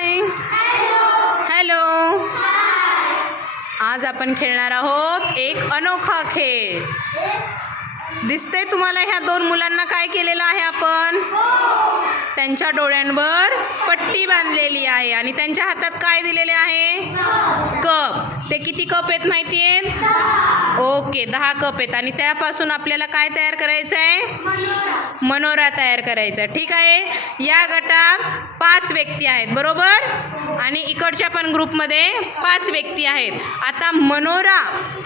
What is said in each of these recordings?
Hi hello. आज आपण खेळणार आहोत एक अनोखा खेळ. दिसतंय तुम्हाला ह्या दोन मुलांना काय केलेलं आहे आपण? त्यांच्या डोळ्यांवर पट्टी बांधलेली आहे आणि त्यांच्या हातात काय दिलेले आहे? कप. ते किती कप आहेत माहिती आहेत ओके दहा कप आहेत. आणि त्यापासून आपल्याला काय तयार करायचं आहे मनोरा तयार करायचा. ठीक आहे? या गटात पाच व्यक्ती आहेत बरोबर? आणि इकडच्या पण ग्रुपमध्ये पाच व्यक्ती आहेत. आता मनोरा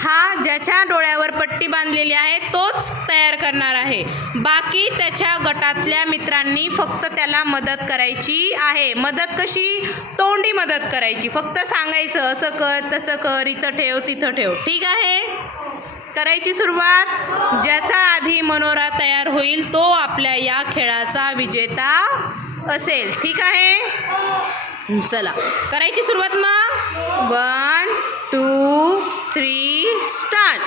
हा ज्याच्या डोळ्यावर पट्टी बांधलेली आहे तोच तयार करणार आहे. बाकी त्याच्या गटातल्या मित्रांनी फक्त त्याला मदत करायची आहे. मदत कशी? तोंडी मदत करायची. फक्त सांगायचं असं कर तसं कर इथं ठेव तिथं ठेव. ठीक आहे? करायची सुरुवात? ज्याचा आधी मनोरा तयार होईल तो आपल्या या खेळाचा विजेता असेल. ठीक आहे? चला. करायची सुरुवात मग? One two three start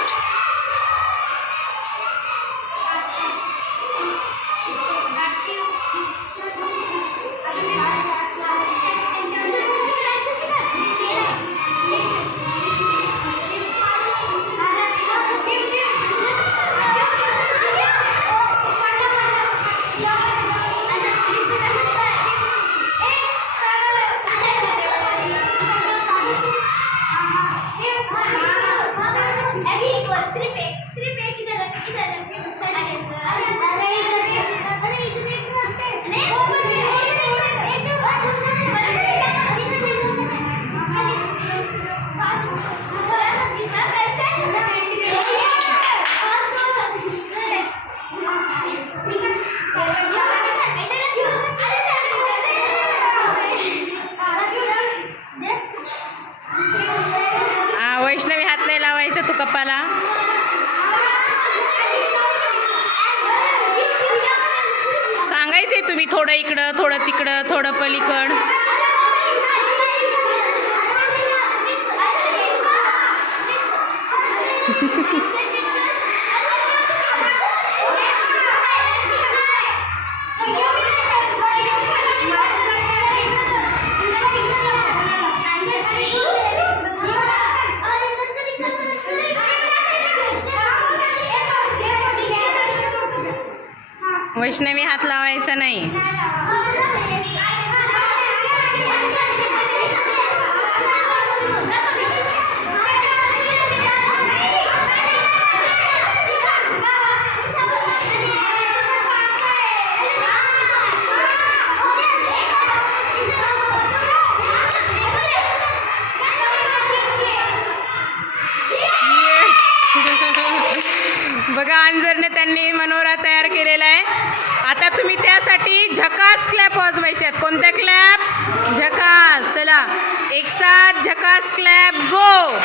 Vaishnavi हात लावायचा तू कपाला? सांगायचंय तुम्ही थोडं इकडं थोडं तिकडं थोडं पलीकड. वैष्णवी हात लावायचा नाही. बघा अंजरने त्यांनी मनोरा तयार केलेला आहे. आता तुम्ही त्यासाठी झकास क्लॅप वाजवायच्यात कोणत्या क्लॅप झकास. चला. एक साथ झकास क्लॅप गो